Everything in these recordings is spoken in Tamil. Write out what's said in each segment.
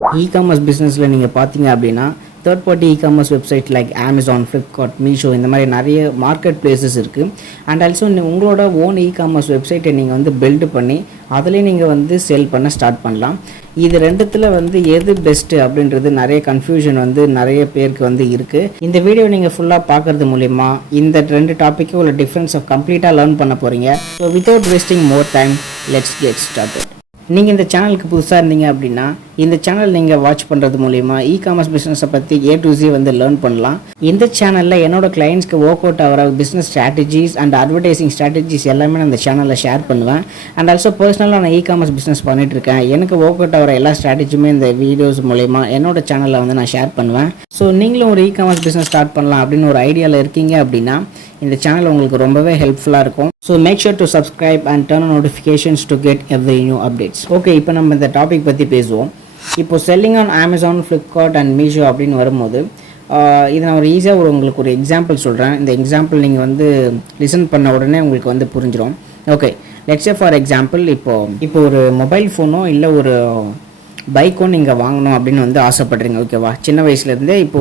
இ-காமர்ஸ் பிஸ்னஸில் நீங்கள் பார்த்தீங்க அப்படின்னா third party e-commerce website like Amazon, Flipkart, Meesho இந்த மாதிரி நிறைய மார்க்கெட் பிளேசஸ் இருக்குது. அண்ட் ஆல்சோ உங்களோட ஓன் இ-காமர்ஸ் வெப்சைட்டை நீங்கள் வந்து பில்டு பண்ணி அதிலே நீங்கள் வந்து செல் பண்ண ஸ்டார்ட் பண்ணலாம். இது ரெண்டுத்தில் வந்து எது பெஸ்ட்டு அப்படின்றது நிறைய கன்ஃபியூஷன் வந்து நிறைய பேருக்கு வந்து இருக்குது. இந்த வீடியோ நீங்கள் ஃபுல்லாக பார்க்குறது மூலிமா இந்த ரெண்டு டாப்பிக்கும் உள்ள டிஃப்ரென்ஸை கம்ப்ளீட்டாக லேர்ன் பண்ண போகிறீங்க. So without wasting more time, let's get started. நீங்கள் இந்த சேனலுக்கு புதுசாக இருந்தீங்க அப்படின்னா இந்த சேனல் நீங்கள் வாட்ச் பண்ணுறது மூலிமா இ-காமர்ஸ் பிஸ்னஸை பற்றி A to Z வந்து லேர்ன் பண்ணலாம். இந்த சேனலில் என்னோடய கிளைண்ட்ஸ்க்கு ஒர்க் அவுட் ஆகிற business strategies and advertising strategies எல்லாமே நான் இந்த சேனலில் ஷேர் பண்ணுவேன். அண்ட் ஆல்சோ பர்சனலாக நான் இ-காமர்ஸ் பிஸ்னஸ் பண்ணிகிட்ருக்கேன். எனக்கு ஒர்க் அவுட் ஆகிற எல்லா ஸ்ட்ராட்டஜியுமே இந்த வீடியோஸ் மூலிமா என்னோட சேனலில் வந்து நான் ஷேர் பண்ணுவேன். ஸோ நீங்களும் ஒரு இ-காமர்ஸ் பிஸ்னஸ் ஸ்டார்ட் பண்ணலாம் அப்படின்னு ஒரு ஐடியாவில் இருக்கீங்க அப்படின்னா இந்த சேனல் உங்களுக்கு ரொம்பவே ஹெல்ப்ஃபுல்லாக இருக்கும். So make sure to subscribe and turn on notifications to get every new updates. Okay, இப்போ நம்ம இந்த டாபிக் பற்றி பேசுவோம். இப்போ selling on Amazon, Flipkart and Meesho அப்படின்னு வரும்போது இதை நான் ஒரு ஈஸியாக உங்களுக்கு ஒரு எக்ஸாம்பிள் சொல்கிறேன். இந்த எக்ஸாம்பிள் நீங்கள் வந்து லிசன் பண்ண உடனே உங்களுக்கு வந்து புரிஞ்சிடும். Okay, let's say for example இப்போ ஒரு மொபைல் ஃபோனோ இல்லை ஒரு பைக்கும் நீங்கள் வாங்கணும் அப்படின்னு வந்து ஆசைப்படுறீங்க. ஓகேவா, சின்ன வயசுலேருந்தே இப்போ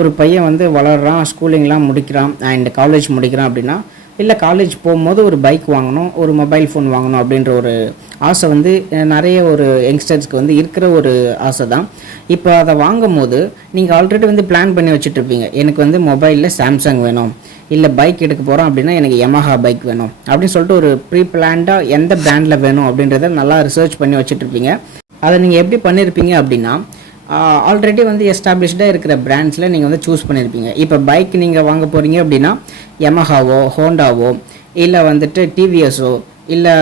ஒரு பையன் வந்து வளர்கிறான், ஸ்கூலிங்லாம் முடிக்கிறான் அண்ட் காலேஜ் முடிக்கிறான் அப்படின்னா, இல்லை காலேஜ் போகும்போது ஒரு பைக் வாங்கணும், ஒரு மொபைல் ஃபோன் வாங்கணும் அப்படின்ற ஒரு ஆசை வந்து நிறைய ஒரு யங்ஸ்டர்ஸ்க்கு வந்து இருக்கிற ஒரு ஆசை தான். இப்போ அதை வாங்கும் போது நீங்கள் ஆல்ரெடி வந்து பிளான் பண்ணி வச்சுட்ருப்பீங்க. எனக்கு வந்து மொபைலில் சாம்சங் வேணும், இல்லை பைக் எடுக்க போகிறோம் அப்படின்னா எனக்கு யமஹா பைக் வேணும் அப்படின்னு சொல்லிட்டு ஒரு ப்ரீ பிளான்டாக எந்த பிராண்டில் வேணும் அப்படின்றத நல்லா ரிசர்ச் பண்ணி வச்சுட்ருப்பீங்க. அதை நீங்கள் எப்படி பண்ணியிருப்பீங்க அப்படின்னா ஆல்ரெடி வந்து எஸ்டாப்ளிஷ்டாக இருக்கிற பிராண்ட்ஸில் நீங்கள் வந்து சூஸ் பண்ணியிருப்பீங்க. இப்போ பைக் நீங்கள் வாங்க போகிறீங்க அப்படின்னா யமஹாவோ, ஹோண்டாவோ, இல்லை வந்துட்டு டிவிஎஸோ, இல்லை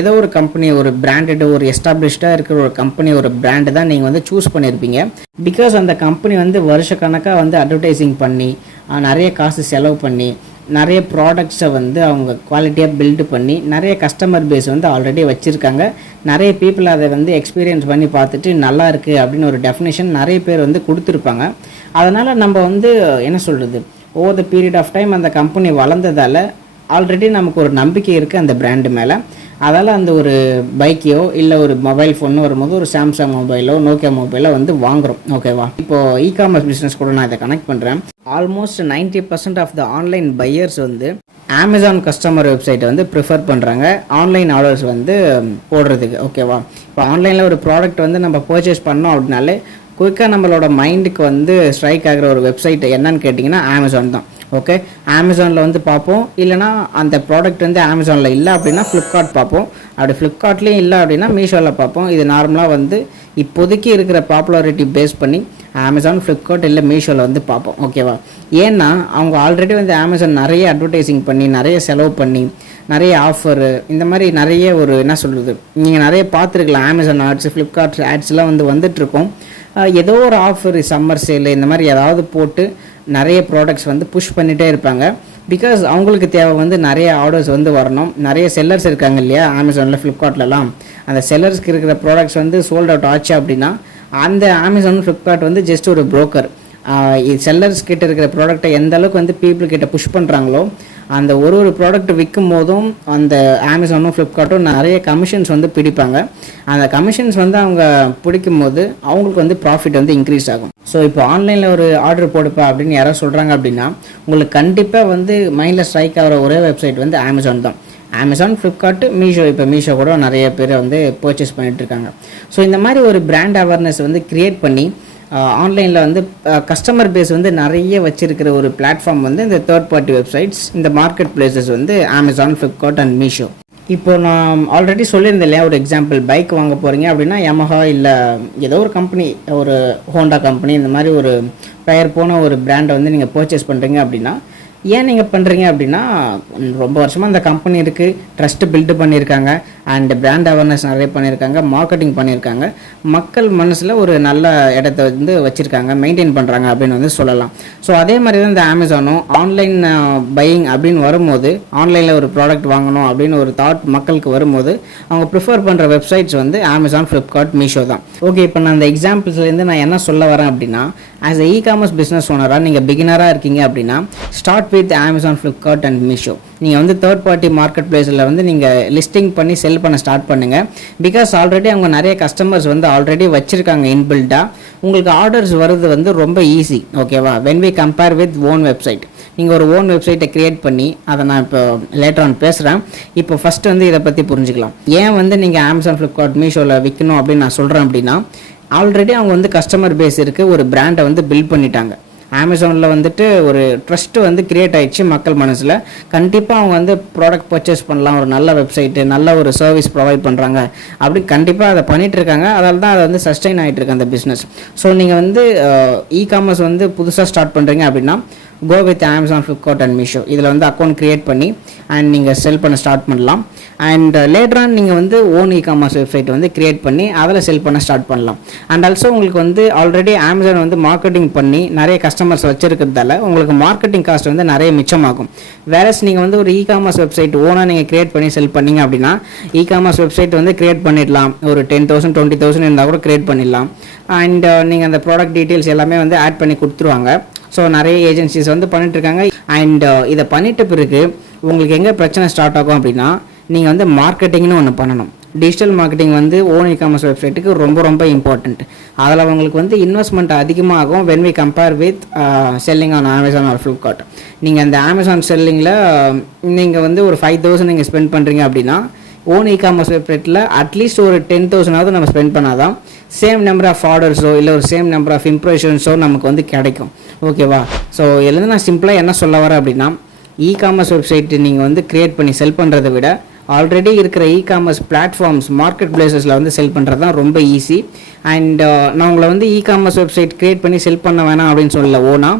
ஏதோ ஒரு கம்பெனி, ஒரு பிராண்டட், ஒரு எஸ்டாப்ளிஷ்டாக இருக்கிற ஒரு கம்பெனி, ஒரு பிராண்டு தான் நீங்கள் வந்து சூஸ் பண்ணியிருப்பீங்க. பிகாஸ் அந்த கம்பெனி வந்து வருஷக்கணக்காக வந்து அட்வர்டைஸிங் பண்ணி நிறைய காசு செலவு பண்ணி நிறைய ப்ராடக்ட்ஸை வந்து அவங்க குவாலிட்டியாக பில்டு பண்ணி நிறைய கஸ்டமர் பேஸ் வந்து ஆல்ரெடி வச்சுருக்காங்க. நிறைய பீப்புள் அதை வந்து எக்ஸ்பீரியன்ஸ் பண்ணி பார்த்துட்டு நல்லா இருக்குது அப்படின்னு ஒரு டெஃபினேஷன் நிறைய பேர் வந்து கொடுத்துருப்பாங்க. அதனால் நம்ம வந்து என்ன சொல்கிறது, over the period of time அந்த கம்பெனி வளர்ந்ததால் ஆல்ரெடி நமக்கு ஒரு நம்பிக்கை இருக்குது அந்த பிராண்டு மேலே. அதால் அந்த ஒரு பைக்கையோ இல்லை ஒரு மொபைல் ஃபோனோ வரும்போது ஒரு சாம்சங் மொபைலோ, நோக்கியா மொபைலோ வந்து வாங்குகிறோம். ஓகேவா, இப்போது இ-காமர்ஸ் பிஸ்னஸ் கூட நான் இதை கனெக்ட் பண்ணுறேன். Almost 90% of the online buyers வந்து அமேசான் கஸ்டமர் வெப்சைட்டை வந்து ப்ரிஃபர் பண்ணுறாங்க ஆன்லைன் ஆர்டர்ஸ் வந்து போடுறதுக்கு. ஓகேவா, இப்போ ஆன்லைனில் ஒரு ப்ராடக்ட் வந்து நம்ம பர்ச்சேஸ் பண்ணோம் அப்படின்னாலே குயிக்காக நம்மளோட மைண்டுக்கு வந்து ஸ்ட்ரைக் ஆகிற ஒரு வெப்சைட் என்னன்னு கேட்டிங்கன்னா அமேசான் தான். ஓகே, அமேசானில் வந்து பார்ப்போம், இல்லைனா அந்த ப்ராடக்ட் வந்து அமேசானில் இல்லை அப்படின்னா ஃப்ளிப்கார்ட் பார்ப்போம், அப்படி ஃப்ளிப்கார்ட்லேயும் இல்லை அப்படின்னா மீஷோவில் பார்ப்போம். இது நார்மலாக வந்து இப்போதைக்கு இருக்கிற பாப்புலாரிட்டி பேஸ் பண்ணி அமேசான், ஃப்ளிப்கார்ட் இல்லை மீஷோவில் வந்து பார்ப்போம். ஓகேவா, ஏன்னா அவங்க ஆல்ரெடி வந்து அமேசான் நிறைய அட்வர்டைஸிங் பண்ணி நிறைய செலவு பண்ணி நிறைய ஆஃபரு இந்த மாதிரி நிறைய ஒரு என்ன சொல்கிறது, நீங்கள் நிறைய பார்த்துருக்கலாம். அமேசான் ஆட்ஸ், ஃப்ளிப்கார்ட் ஆட்ஸ்லாம் வந்து வந்துட்டுருக்கோம். ஏதோ ஒரு ஆஃபர், சம்மர் சேலு இந்த மாதிரி ஏதாவது போட்டு நிறைய ப்ராடக்ட்ஸ் வந்து புஷ் பண்ணிகிட்டே இருப்பாங்க. பிகாஸ் அவங்களுக்கு தேவை வந்து நிறைய ஆர்டர்ஸ் வந்து வரணும். நிறைய செல்லர்ஸ் இருக்காங்க இல்லையா அமேசானில், ஃப்ளிப்கார்ட்லலாம். அந்த செல்லர்ஸ்க்கு இருக்கிற ப்ராடக்ட்ஸ் வந்து சோல்ட் அவுட் ஆச்சு அப்படின்னா அந்த அமேசான், ஃப்ளிப்கார்ட் வந்து ஜஸ்ட் ஒரு புரோக்கர். செல்லர்ஸ் கிட்ட இருக்கிற ப்ராடக்டை எந்த அளவுக்கு வந்து பீப்புள் கிட்ட புஷ் பண்ணுறாங்களோ அந்த ஒரு ப்ராடக்ட் விற்கும் போதும் அந்த அமேசானும் ஃப்ளிப்கார்ட்டும் நிறைய கமிஷன்ஸ் வந்து பிடிப்பாங்க. அந்த கமிஷன்ஸ் வந்து அவங்க பிடிக்கும் போது அவங்களுக்கு வந்து ப்ராஃபிட் வந்து இன்க்ரீஸ் ஆகும். ஸோ இப்போ ஆன்லைனில் ஒரு ஆர்டர் போடுப்பா அப்படின்னு யாராவது சொல்கிறாங்க அப்படின்னா உங்களுக்கு கண்டிப்பாக வந்து மைண்டில் ஸ்ட்ரைக் ஆகிற ஒரே வெப்சைட் வந்து அமேசான் தான். Amazon, Flipkart, Meesho. இப்போ மீஷோ கூட நிறைய பேர் வந்து பர்ச்சேஸ் பண்ணிகிட்ருக்காங்க. ஸோ இந்த மாதிரி ஒரு பிராண்ட் அவேர்னஸ் வந்து க்ரியேட் பண்ணி ஆன்லைனில் வந்து கஸ்டமர் பேஸ் வந்து நிறைய வச்சுருக்கிற ஒரு பிளாட்ஃபார்ம் வந்து இந்த தேர்ட் பார்ட்டி வெப்சைட்ஸ், இந்த மார்க்கெட் பிளேசஸ் வந்து அமேசான், ஃப்ளிப்கார்ட் அண்ட் மீஷோ. இப்போ நான் ஆல்ரெடி சொல்லியிருந்தேன் இல்லையா, ஒரு எக்ஸாம்பிள் பைக் வாங்க போகிறீங்க அப்படின்னா யமஹா இல்லை ஏதோ ஒரு கம்பெனி, ஒரு ஹோண்டா கம்பெனி, இந்த மாதிரி ஒரு பெயர் போன ஒரு பிராண்டை வந்து நீங்கள் பர்ச்சேஸ் பண்ணுறீங்க அப்படின்னா ஏன் நீங்கள் பண்ணுறீங்க அப்படின்னா ரொம்ப வருஷமாக அந்த கம்பெனி இருக்குது, ட்ரஸ்ட்டு பில்டு பண்ணியிருக்காங்க அண்ட் பிராண்ட் அவேர்னஸ் நிறைய பண்ணியிருக்காங்க, மார்க்கெட்டிங் பண்ணியிருக்காங்க, மக்கள் மனசில் ஒரு நல்ல இடத்த வந்து வச்சுருக்காங்க, மெயின்டைன் பண்ணுறாங்க அப்படின்னு வந்து சொல்லலாம். ஸோ அதே மாதிரி தான் இந்த அமேசானும் ஆன்லைன் பையிங் அப்படின்னு வரும்போது, ஆன்லைனில் ஒரு ப்ராடக்ட் வாங்கணும் அப்படின்னு ஒரு தாட் மக்களுக்கு வரும்போது அவங்க ப்ரிஃபர் பண்ணுற வெப்சைட்ஸ் வந்து அமேசான், ஃப்ளிப்கார்ட், மீஷோ தான். ஓகே, இப்போ நான் அந்த எக்ஸாம்பிள்ஸ்லேருந்து நான் என்ன சொல்ல வரேன் அப்படின்னா, ஆஸ் எ இ-காமர்ஸ் பிஸ்னஸ் ஓனராக நீங்கள் பிகினராக இருக்கீங்க அப்படின்னா start start with Amazon, Flipkart and Meesho. நீங்கள் வந்து தேர்ட் பார்ட்டி மார்க்கெட் பிளேஸில் வந்து நீங்கள் லிஸ்டிங் பண்ணி செல் பண்ண ஸ்டார்ட் பண்ணுங்கள். பிகாஸ் ஆல்ரெடி அவங்க நிறைய கஸ்டமர்ஸ் வந்து ஆல்ரெடி வச்சுருக்காங்க இன்பில்டாக. உங்களுக்கு ஆர்டர்ஸ் வருது வந்து ரொம்ப ஈஸி. ஓகேவா? When we compare with own website. நீங்கள் ஒரு ஓன் வெப்சைட்டை க்ரியேட் பண்ணி அதை நான் இப்போ லேட்டர் ஆன் பேசுகிறேன். இப்போ ஃபஸ்ட்டு வந்து இதை பற்றி புரிஞ்சுக்கலாம். ஏன் வந்து நீங்கள் அமேசான், ஃப்ளிப்கார்ட், மீஷோவில் விற்கணும் அப்படின்னு நான் சொல்கிறேன் அப்படின்னா, ஆல்ரெடி அவங்க வந்து கஸ்டமர் பேஸ் இருக்குது, ஒரு பிராண்டை வந்து பில்ட் பண்ணிட்டாங்க. அமேசானில் வந்துட்டு ஒரு ட்ரஸ்ட்டு வந்து க்ரியேட் ஆகிடுச்சு மக்கள் மனசில். கண்டிப்பாக அவங்க வந்து ப்ராடக்ட் பர்ச்சேஸ் பண்ணலாம், ஒரு நல்ல வெப்சைட்டு, நல்ல ஒரு சர்வீஸ் ப்ரொவைட் பண்ணுறாங்க அப்படி கண்டிப்பாக அதை பண்ணிகிட்டு இருக்காங்க. அதால் தான் அதை வந்து சஸ்டெயின் ஆகிட்டு இருக்கு அந்த பிஸ்னஸ். ஸோ நீங்கள் வந்து இ-காமர்ஸ் வந்து புதுசாக ஸ்டார்ட் பண்ணுறீங்க அப்படின்னா go with Amazon, Flipkart and Meesho. இதில் வந்து அக்கௌண்ட் க்ரியேட் பண்ணி அண்ட் நீங்கள் செல் பண்ண ஸ்டார்ட் பண்ணலாம். அண்ட் லேட்டர் ஆன் நீங்கள் வந்து ஓன் இ-காமர்ஸ் வெப்சைட் வந்து க்ரியேட் பண்ணி அதில் செல் பண்ண ஸ்டார்ட் பண்ணலாம். அண்ட் ஆல்சோ உங்களுக்கு வந்து ஆல்ரெடி அமேசான் வந்து மார்க்கெட்டிங் பண்ணி நிறைய கஸ்டமர்ஸ் வச்சுருக்கிறதால உங்களுக்கு மார்க்கெட்டிங் காஸ்ட் வந்து நிறைய மிச்சமாகும். வேறஸ் நீங்கள் வந்து ஒரு இ-காமர்ஸ் வெப்சைட் ஓனாக நீங்கள் க்ரியேட் பண்ணி செல் பண்ணீங்க அப்படின்னா இ-காமர்ஸ் வெப்சைட் வந்து க்ரியேட் பண்ணிடலாம். ஒரு 10,000 20,000 இருந்தால் கூட க்ரியேட் பண்ணிடலாம். அண்ட் நீங்கள் அந்த ப்ராடக்ட் டீட்டெயில்ஸ் எல்லாமே வந்து ஆட் பண்ணி கொடுத்துருவாங்க. ஸோ நிறைய ஏஜென்சிஸ் வந்து பண்ணிட்டுருக்காங்க. அண்ட் இதை பண்ணிட்ட பிறகு உங்களுக்கு எங்கே பிரச்சனை ஸ்டார்ட் ஆகும் அப்படின்னா, நீங்கள் வந்து மார்க்கெட்டிங்னு ஒன்று பண்ணணும். டிஜிட்டல் மார்க்கெட்டிங் வந்து ஓன் இ-காமர்ஸ் வெப்சைட்டுக்கு ரொம்ப ரொம்ப இம்பார்ட்டண்ட். அதில் உங்களுக்கு வந்து இன்வெஸ்ட்மெண்ட் அதிகமாகும் when we compare with selling on Amazon or Flipkart. நீங்கள் அந்த அமேசான் செல்லிங்கில் நீங்கள் வந்து ஒரு 5,000 நீங்கள் ஸ்பெண்ட் பண்ணுறீங்க அப்படின்னா ஓன் இ-காமர்ஸ் வெப்சைட்டில் அட்லீஸ்ட் ஒரு 10,000 நம்ம ஸ்பெண்ட் பண்ணாதான் சேம் நம்பர் ஆஃப் ஆர்டர்ஸோ இல்லை ஒரு சேம் நம்பர் ஆஃப் இம்ப்ரெஷன்ஸோ நமக்கு வந்து கிடைக்கும். ஓகேவா? ஸோ இதுலேருந்து நான் சிம்பிளாக என்ன சொல்ல வரேன் அப்படின்னா, இ-காமர்ஸ் வெப்சைட்டு நீங்கள் வந்து க்ரியேட் பண்ணி செல் பண்ணுறதை விட ஆல்ரெடி இருக்கிற இ-காமர்ஸ் பிளாட்ஃபார்ம்ஸ், மார்க்கெட் பிளேசஸில் வந்து செல் பண்ணுறது தான் ரொம்ப ஈஸி. அண்ட் நான் உங்களை வந்து இ-காமர்ஸ் வெப்சைட் க்ரியேட் பண்ணி செல் பண்ண வேணாம் அப்படின்னு சொல்லல. ஓனா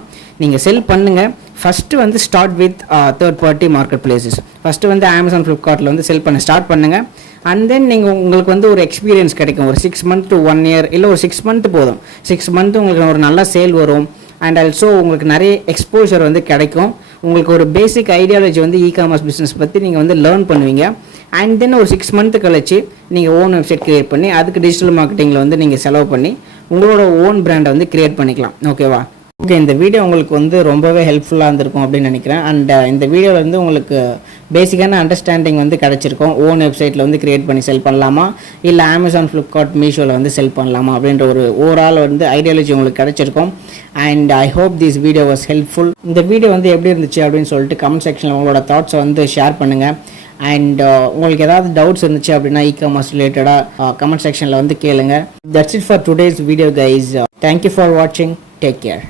நீங்கள் செல் பண்ணுங்கள். ஃபஸ்ட்டு வந்து start with third party market places. First வந்து அமேசான், ஃப்ளிப்கார்ட்டில் வந்து செல் பண்ண ஸ்டார்ட் பண்ணுங்கள். அண்ட் தென் நீங்கள் உங்களுக்கு வந்து ஒரு எக்ஸ்பீரியன்ஸ் கிடைக்கும். ஒரு 6 months to 1 year இல்லை ஒரு 6 months போதும். 6 months உங்களுக்கு ஒரு நல்ல சேல் வரும். அண்ட் ஆல்சோ உங்களுக்கு நிறைய எக்ஸ்போஷர் வந்து கிடைக்கும். உங்களுக்கு ஒரு பேசிக் ஐடியாலஜி வந்து இ-காமர்ஸ் பிஸ்னஸ் பற்றி நீங்கள் வந்து லேர்ன் பண்ணுவீங்க. அண்ட் தென் ஒரு 6 months கழிச்சு நீங்கள் ஓன் வெப்சைட் க்ரியேட் பண்ணி அதுக்கு டிஜிட்டல் மார்க்கெட்டிங்கில் வந்து நீங்கள் செலவு பண்ணி உங்களோட ஓன் பிராண்டை வந்து க்ரியேட் பண்ணிக்கலாம். ஓகேவா? ஓகே, இந்த வீடியோ உங்களுக்கு வந்து ரொம்பவே ஹெல்ப்ஃபுல்லாக இருந்திருக்கும் அப்படின்னு நினைக்கிறேன். அண்ட் இந்த வீடியோவில் வந்து உங்களுக்கு பேசிக்கான அண்டர்ஸ்டாண்டிங் வந்து கிடச்சிருக்கும். ஓன் வெப்சைட்டில் வந்து க்ரியேட் பண்ணி செல் பண்ணலாமா இல்லை அமேசான், ஃப்ளிப்கார்ட், மீஷோவில் வந்து செல் பண்ணலாமா அப்படின்ற ஒரு ஓவரால் வந்து ஐடியாலஜி உங்களுக்கு கிடச்சிருக்கும். And I hope this video was helpful. இந்த வீடியோ வந்து எப்படி இருந்துச்சு அப்படின்னு சொல்லிட்டு கமெண்ட் செக்ஷனில் உங்களோட தாட்ஸை வந்து ஷேர் பண்ணுங்கள். அண்ட் உங்களுக்கு ஏதாவது டவுட்ஸ் இருந்துச்சு அப்படின்னா இ-காமர்ஸ் ரிலேட்டடாக கமெண்ட் செக்ஷனில் வந்து கேளுங்க. That's it for today's video guys. Thank you for வாட்சிங். Take care.